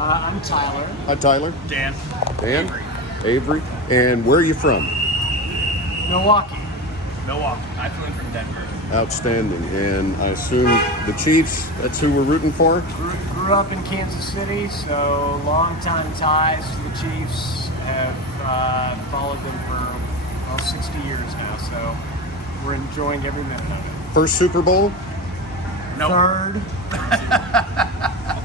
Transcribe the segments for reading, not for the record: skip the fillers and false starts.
I'm Tyler. Hi, Tyler. Dan. Dan. Avery. And where are you from? Milwaukee. I flew in from Denver. Outstanding. And I assume the Chiefs, that's who we're rooting for? Grew up in Kansas City, so long-time ties to the Chiefs. Have followed them for 60 years now, so we're enjoying every minute of it. First Super Bowl? Nope. Third.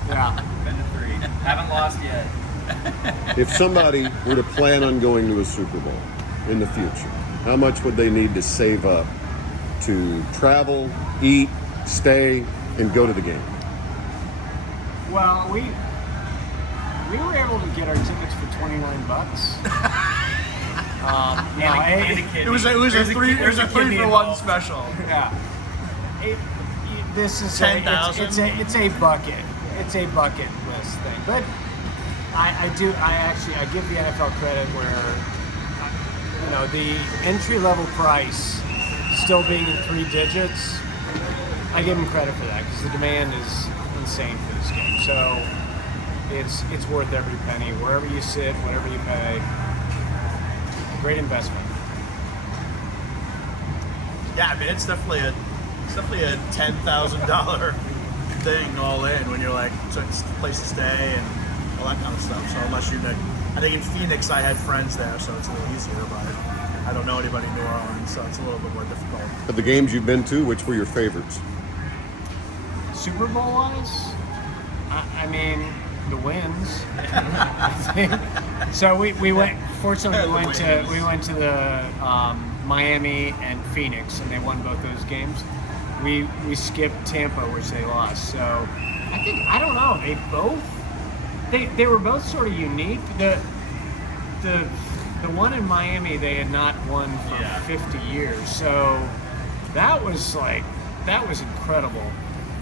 Yeah. Been to 3. Haven't lost yet. If somebody were to plan on going to a Super Bowl in the future, how much would they need to save up to travel, eat, stay, and go to the game? Well, we were able to get our tickets for $29. It was a 3-for-1 special. Yeah. This is 10,000. It's a bucket. It's a bucket list thing. But I give the NFL credit where the entry level price still being in 3 digits. I give them credit for that because the demand is insane for this game. So it's worth every penny. Wherever you sit, whatever you pay, great investment. Yeah, I mean it's definitely a $10,000 thing all in when you're like it's a place to stay and all that kind of stuff. So unless I think in Phoenix I had friends there, so it's a little easier. But I don't know anybody in New Orleans, so it's a little bit more difficult. Of the games you've been to, which were your favorites? Super Bowl wise, I mean the wins. I think. So we went. Fortunately, we went to the Miami and Phoenix, and they won both those games. We skipped Tampa, which they lost. So I don't know. They were both sort of unique. The one in Miami they had not won for 50 years. So that was incredible.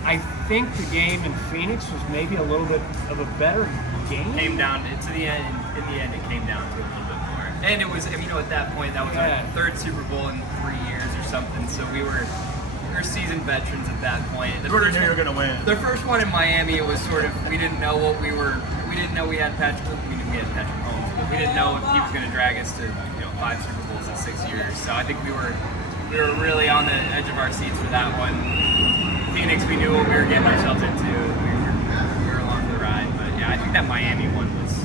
I think the game in Phoenix was maybe a little bit of a better game. Came down to the end. In the end, it came down to a little bit more. And it was, at that point, that was our 3rd Super Bowl in 3 years or something. So we were seasoned veterans at that point. You already knew you were going to win. The first one in Miami, it was sort of, we didn't know we knew we had Patrick Mahomes, but we didn't know if he was going to drag us to 5 Super Bowls in 6 years. So I think we were really on the edge of our seats for that one. Phoenix, we knew what we were getting ourselves into. We were along for the ride. But yeah, I think that Miami one was,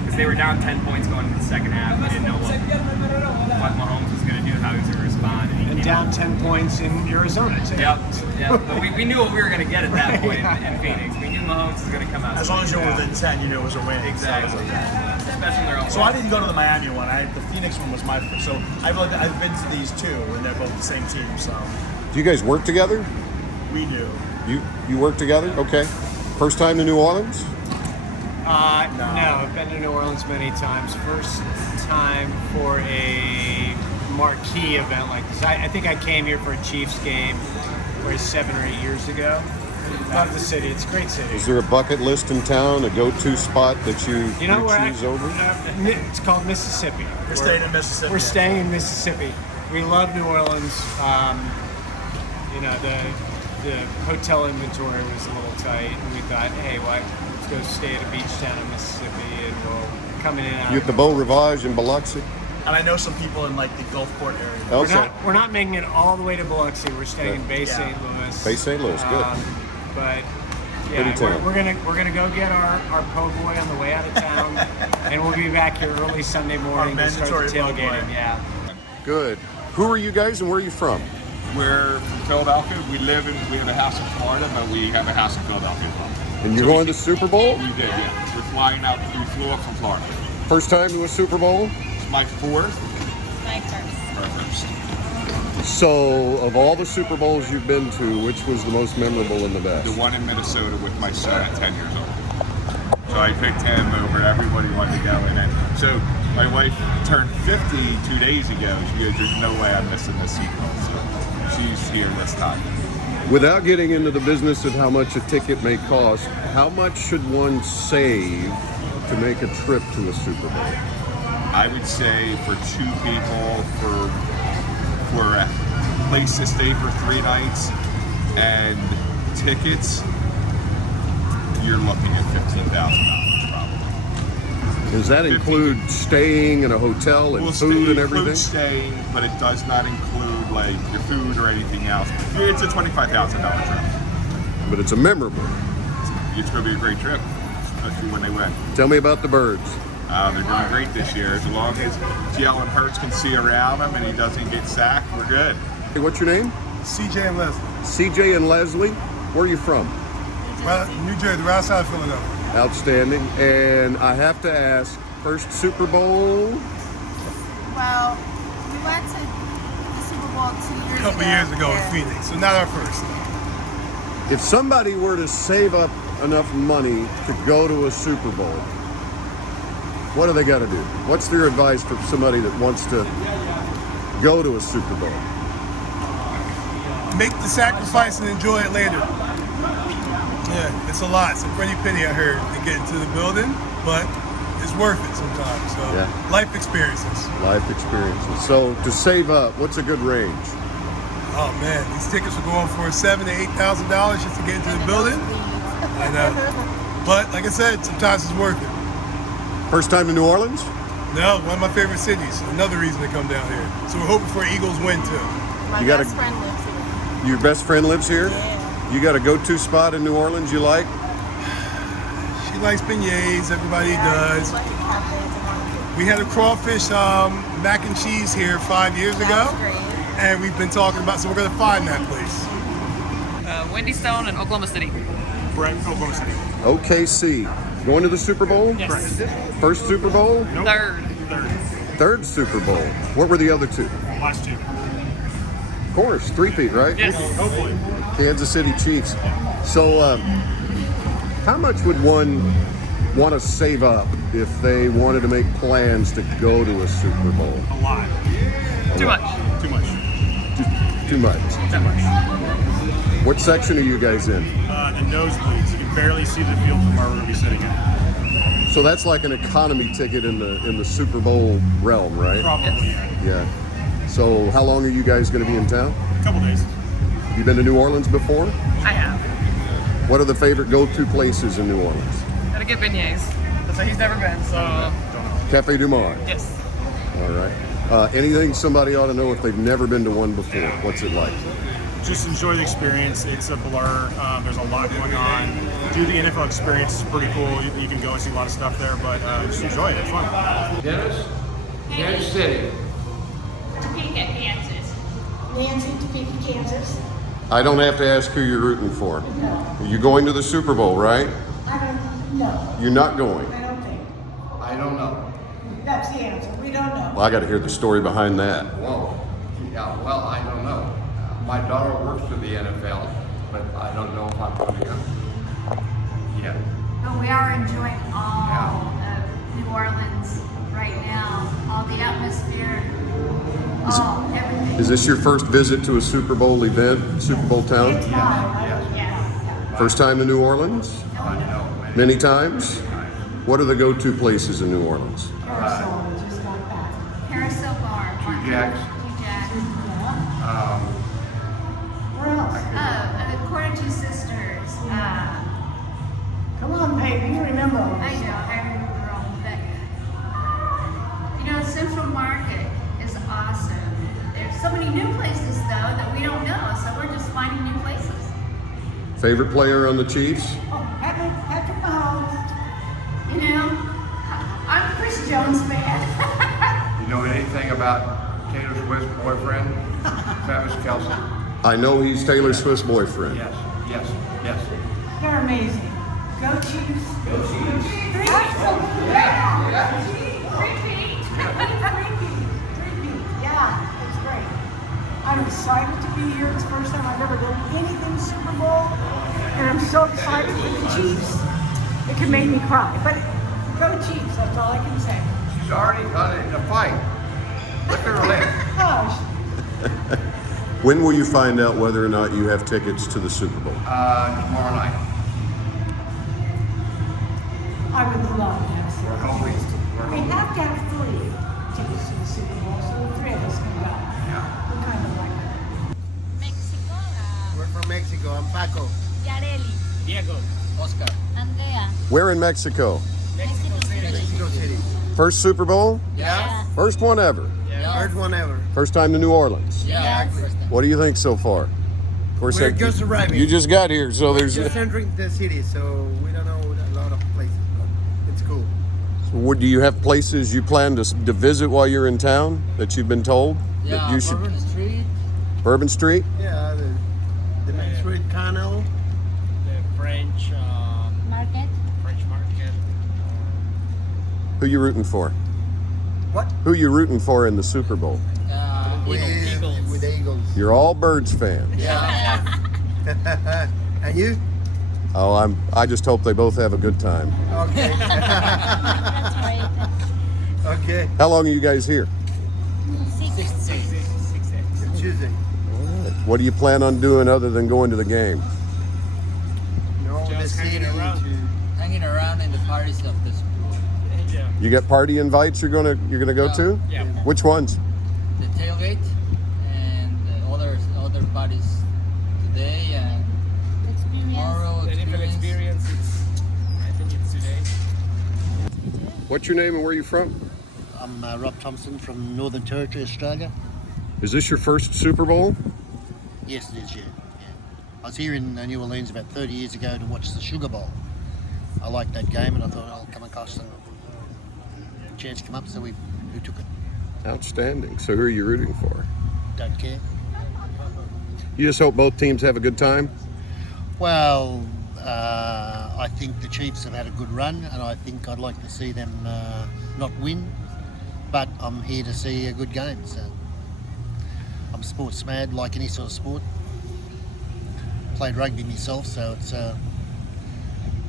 because they were down 10 points going into the second half. We didn't know what Mahomes was going to do, how he was going to respond. And down 10 points in Arizona, too. Yep. But we knew what we were going to get at that point in Phoenix. We knew Mahomes was going to come out. As long as you were within 10, you knew it was a win. Exactly. Especially their own. So I didn't go to the Miami one. The Phoenix one was my first. So I've been to these 2, and they're both the same team. So Do you guys work together? we do. You work together? Okay. First time to New Orleans? No, I've been to New Orleans many times. First time for a marquee event like this. I think I came here for a Chiefs game, 7 or 8 years ago. Love the city. It's a great city. Is there a bucket list in town, a go-to spot that you choose over? It's called Mississippi. We're staying in Mississippi. We're staying in Mississippi. We love New Orleans. The hotel inventory was a little tight, and we thought, hey, let's go stay at a beach town in Mississippi, and we'll come in and out. You at the Beau Rivage in Biloxi? And I know some people in like the Gulfport area. Okay. We're not making it all the way to Biloxi. We're staying in Bay St. Louis. Bay St. Louis, good. But Pretty yeah, town. we're gonna go get our po' boy on the way out of town, and we'll be back here early Sunday morning to start the mandatory po' boy. tailgating. Yeah. Good. Who are you guys and where are you from? We're from Philadelphia. We have a house in Florida, but we have a house in Philadelphia as well. And you're going to Super Bowl? We did, yeah. We're flying out. We flew up from Florida. First time to a Super Bowl? It's my 4th. My first. Our first. So, of all the Super Bowls you've been to, which was the most memorable and the best? The one in Minnesota with my son at 10 years old. So I picked him over everybody wanted to go. And then, so my wife turned 50 2 days ago. She goes, there's no way I'm missing this Super Bowl. So she's here this time. Without getting into the business of how much a ticket may cost, how much should one save to make a trip to a Super Bowl? I would say for 2 people, for a place to stay for 3 nights and tickets, you're looking at $15,000. Does that 15. include staying in a hotel and Well, food and it everything? includes staying, but it does not include like your food or anything else. It's a $25,000 trip. But it's a memorable. It's going to be a great trip, especially when they win. Tell me about the birds. They're doing great this year. As long as Jalen Hurts can see around him and he doesn't get sacked, we're good. Hey, what's your name? CJ and Leslie. CJ and Leslie. Where are you from? Well, New Jersey, right outside of Philadelphia. Outstanding. And I have to ask, first Super Bowl? Well, we went to the Super Bowl 2 years ago. A couple years ago in Phoenix, so not our first. If somebody were to save up enough money to go to a Super Bowl, what do they got to do? What's their advice for somebody that wants to go to a Super Bowl? Make the sacrifice and enjoy it later. Yeah, it's a lot. It's a pretty penny, I heard, to get into the building, but it's worth it sometimes. So, Yeah. life experiences. Life experiences. So to save up, what's a good range? Oh man, these tickets are going for $7,000 to $8,000 just to get into the building. I know. But like I said, sometimes it's worth it. First time to New Orleans? No, one of my favorite cities. Another reason to come down here. So we're hoping for Eagles win too. My You gotta- best friend lives here. Your best friend lives here? Yeah. You got a go-to spot in New Orleans you like? She likes beignets, everybody does. Like a cafe to market. We had a crawfish mac and cheese here 5 years ago. That's great. And we've been talking about, so we're gonna find that place. Wendy Stone in Oklahoma City. Brent, Oklahoma City. OKC. Going to the Super Bowl? Yes. First Super Bowl? Third. Third Super Bowl. What were the other two? Last two. Of course, three-peat, right? Yes. Hopefully. Kansas City Chiefs. So, how much would one want to save up if they wanted to make plans to go to a Super Bowl? A lot. Too much. Too much. Too much. Too much. What section are you guys in? The nosebleeds. You can barely see the field from where we're going to be sitting in. So that's like an economy ticket in the Super Bowl realm, right? Probably, yeah. Yeah. So how long are you guys going to be in town? A couple days. Have you been to New Orleans before? I have. What are the favorite go-to places in New Orleans? Gotta get beignets. That's why he's never been, so. Cafe du Monde. Yes. All right. Anything somebody ought to know if they've never been to one before? What's it like? Just enjoy the experience. It's a blur. There's a lot going on. Do the NFL experience. It's pretty cool. You can go and see a lot of stuff there, but just enjoy it. It's fun. Dennis? Kansas City. Topeka, Kansas. Nancy, Topeka, Kansas. I don't have to ask who you're rooting for. You're going to the Super Bowl, right? I don't know. You're not going. I don't think. I don't know. That's the answer. We don't know. Well, I got to hear the story behind that. Whoa. Yeah, well, I don't know. My daughter works for the NFL, but I don't know if I'm going to go. Yeah. But we are enjoying all Yeah. of New Orleans right now. All the atmosphere, everything. Is this your first visit to a Super Bowl event, Super Bowl town? It's mine. Yes. First time to New Orleans? No. Many times? What are the go-to places in New Orleans? Carousel, we just got back. Carousel Bar. Two Jacks. Two Jacks. Where else? According to Sisters. Come on, baby. You remember all I this. know, I remember all of that. You know, Central Market is awesome. There's so many new places, though, that we don't know, so we're just finding new places. Favorite player on the Chiefs? Oh, Patrick Mahomes. You know, I'm a Chris Jones fan. You know anything about Taylor Swift's boyfriend, Travis Kelce? I know he's Taylor Swift's boyfriend. Yes. They're amazing. Go Chiefs. Go Chiefs. Yeah, it's great. I'm excited to be here. It's the first time I've ever done anything Super Bowl. And I'm so excited for the Chiefs. It could make me cry. But go Chiefs, that's all I can say. She's already got it in a fight. Look at her lip. Gosh. When will you find out whether or not you have tickets to the Super Bowl? Tomorrow night. I would love to have We're hoping. We have to have 3 tickets to the Super Bowl, so the 3 of us can go. Yeah. We're kind of like that. Mexico. We're from Mexico. I'm Paco. Yareli. Diego. Oscar. Andrea. Where in Mexico? Mexico City. First Super Bowl? Yeah. First one ever. First one ever. First time to New Orleans. Yeah. What do you think so far? Of course, We're just arriving. You just got here, so there's. Just entering the city, so we don't know a lot of places, but it's cool. So do you have places you plan to visit while you're in town that you've been told that you should? Bourbon Street. Bourbon Street. Yeah, the Main Street Canal. The French Market. French market. Who you rooting for? What? Who you rooting for in the Super Bowl? With the Eagles. You're all Birds fans. Yeah. And you? Oh, I just hope they both have a good time. Okay. That's great. Okay. How long are you guys here? 6 days. Tuesday. What do you plan on doing other than going to the game? No, the Just city. hanging around. Hanging around in the parties of the school. Yeah. You got party invites you're gonna go to? Yeah. Which ones? The tailgate and other parties today and tomorrow. The NFL experience. I think it's today. What's your name and where are you from? I'm Rob Thompson from Northern Territory, Australia. Is this your first Super Bowl? Yes, it is, yeah. I was here in New Orleans about 30 years ago to watch the Sugar Bowl. I liked that game and I thought I'll come across and a chance come up, so we took it. Outstanding. So who are you rooting for? Don't care. You just hope both teams have a good time? Well, I think the Chiefs have had a good run and I think I'd like to see them not win, but I'm here to see a good game. So I'm sports mad, like any sort of sport. Played rugby myself, so it's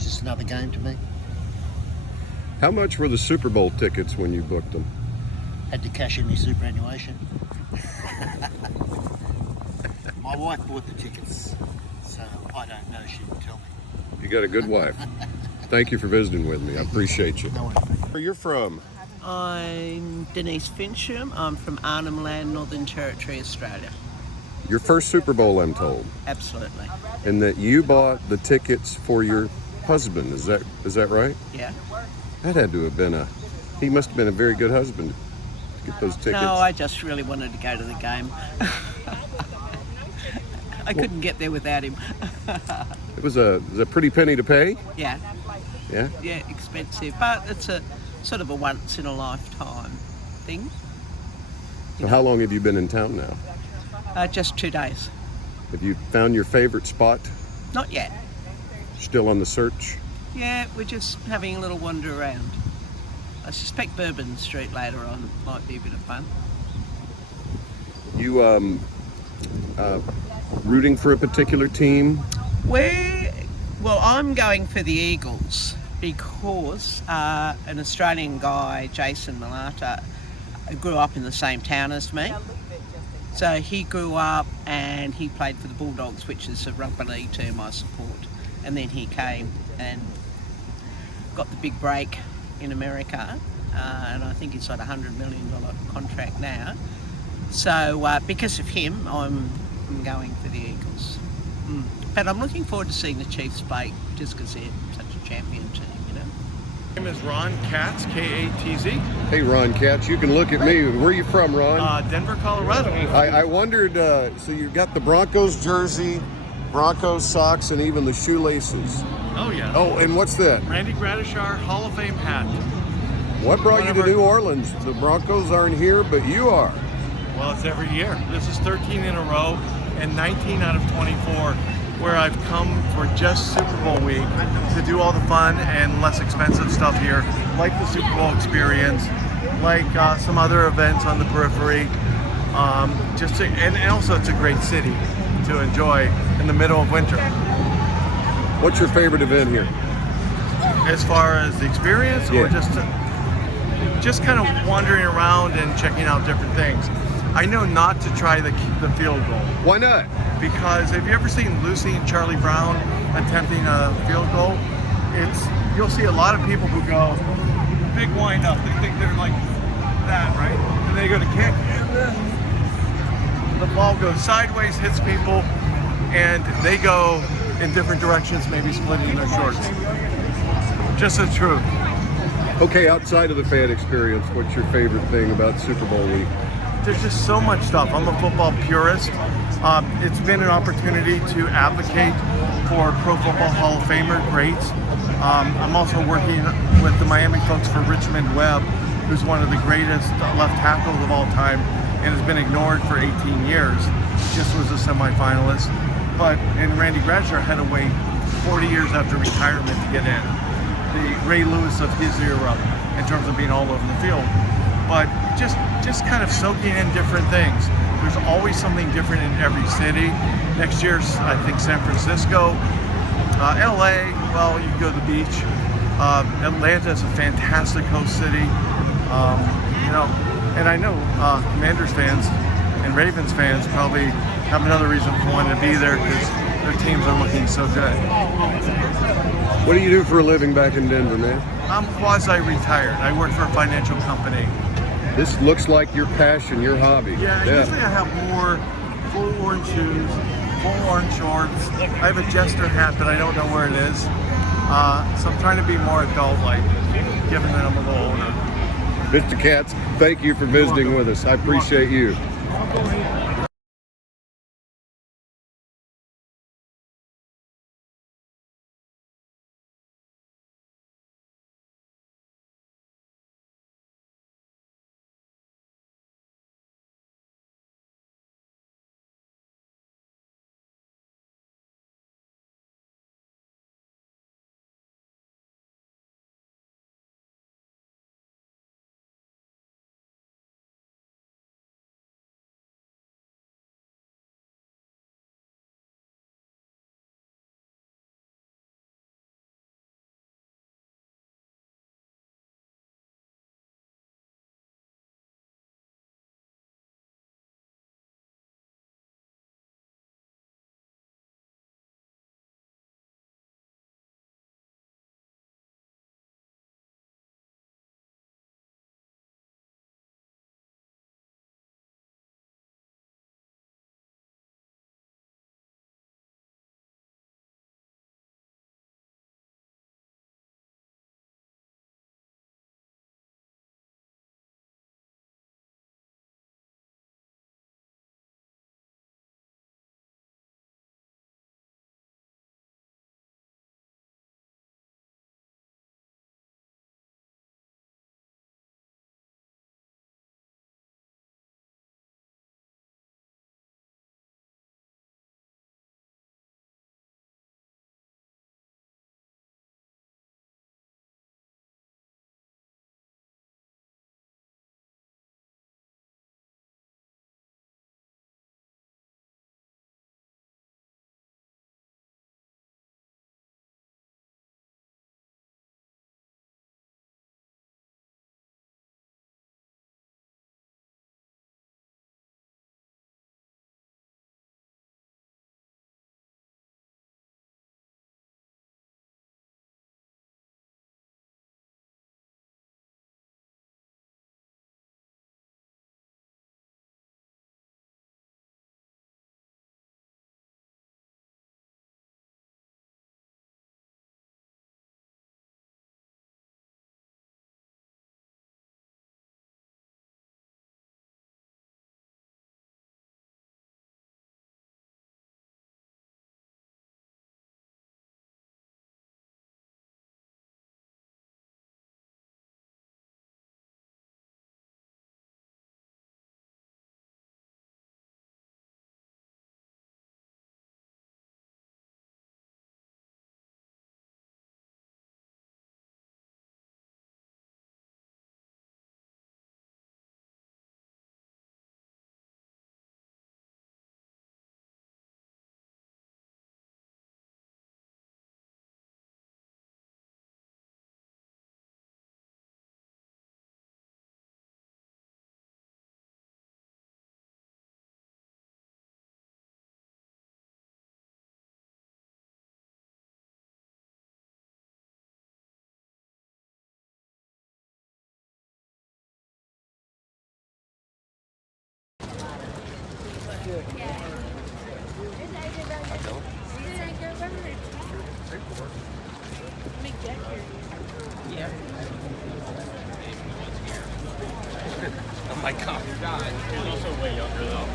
just another game to me. How much were the Super Bowl tickets when you booked them? Had to cash in my superannuation. My wife bought the tickets, so I don't know. She didn't tell me. You got a good wife. Thank you for visiting with me. I appreciate you. Where you're from? I'm Denise Fincham. I'm from Arnhem Land, Northern Territory, Australia. Your first Super Bowl, I'm told. Absolutely. And that you bought the tickets for your husband. Is that right? Yeah. That had to have been he must have been a very good husband to get those tickets. No, I just really wanted to go to the game. I couldn't get there without him. It was a pretty penny to pay? Yeah. Yeah? Yeah, expensive, but it's a sort of a once in a lifetime thing. So how long have you been in town now? Just 2 days. Have you found your favorite spot? Not yet. Still on the search? Yeah, we're just having a little wander around. I suspect Bourbon Street later on might be a bit of fun. You rooting for a particular team? Well, I'm going for the Eagles because an Australian guy, Jason Malata, grew up in the same town as me. So he grew up and he played for the Bulldogs, which is a rugby league team I support. And then he came and got the big break in America, and I think he's got a $100 million contract now. So because of him, I'm going for the Eagles. But I'm looking forward to seeing the Chiefs play just because they're such a champion team, you know. My name is Ron Katz, K-A-T-Z. Hey, Ron Katz, you can look at me. Where are you from, Ron? Denver, Colorado. I wondered, so you've got the Broncos jersey, Broncos socks, and even the shoelaces. Oh, yeah. Oh, and what's that? Randy Gradishar Hall of Fame hat. What brought you to New Orleans? The Broncos aren't here, but you are. Well, it's every year. This is 13 in a row and 19 out of 24 where I've come for just Super Bowl week to do all the fun and less expensive stuff here, like the Super Bowl experience, like some other events on the periphery. And also it's a great city to enjoy in the middle of winter. What's your favorite event here? As far as the experience, or just kind of wandering around and checking out different things. I know not to try the field goal. Why not? Because have you ever seen Lucy and Charlie Brown attempting a field goal? You'll see a lot of people who go big wind up. They think they're like that, right? And they go to kick, and then the ball goes sideways, hits people, and they go in different directions, maybe splitting their shorts. Just the truth. Okay, outside of the fan experience, what's your favorite thing about Super Bowl week? There's just so much stuff. I'm a football purist. It's been an opportunity to advocate for Pro Football Hall of Famer greats. I'm also working with the Miami folks for Richmond Webb, who's one of the greatest left tackles of all time and has been ignored for 18 years. Just was a semifinalist. And Randy Bradshaw had to wait 40 years after retirement to get in. The Ray Lewis of his era in terms of being all over the field. But just kind of soaking in different things. There's always something different in every city. Next year's, I think, San Francisco. LA, well, you can go to the beach. Atlanta is a fantastic host city. And I know Commanders fans and Ravens fans probably have another reason for wanting to be there because their teams are looking so good. What do you do for a living back in Denver, man? I'm quasi-retired. I work for a financial company. This looks like your passion, your hobby. Yeah, usually I have more full orange shoes, full orange shorts. I have a Jester hat, but I don't know where it is. So I'm trying to be more adult-like, given that I'm a little older. Mr. Katz, thank you for visiting with us. I appreciate you. Icon. He's also way younger though.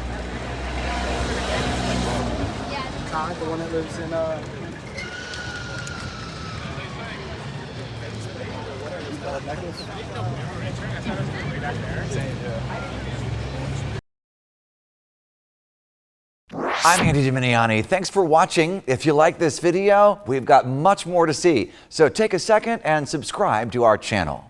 Todd, the one that lives in I'm Andy Dominiani. Thanks for watching. If you like this video, we've got much more to see. So take a second and subscribe to our channel.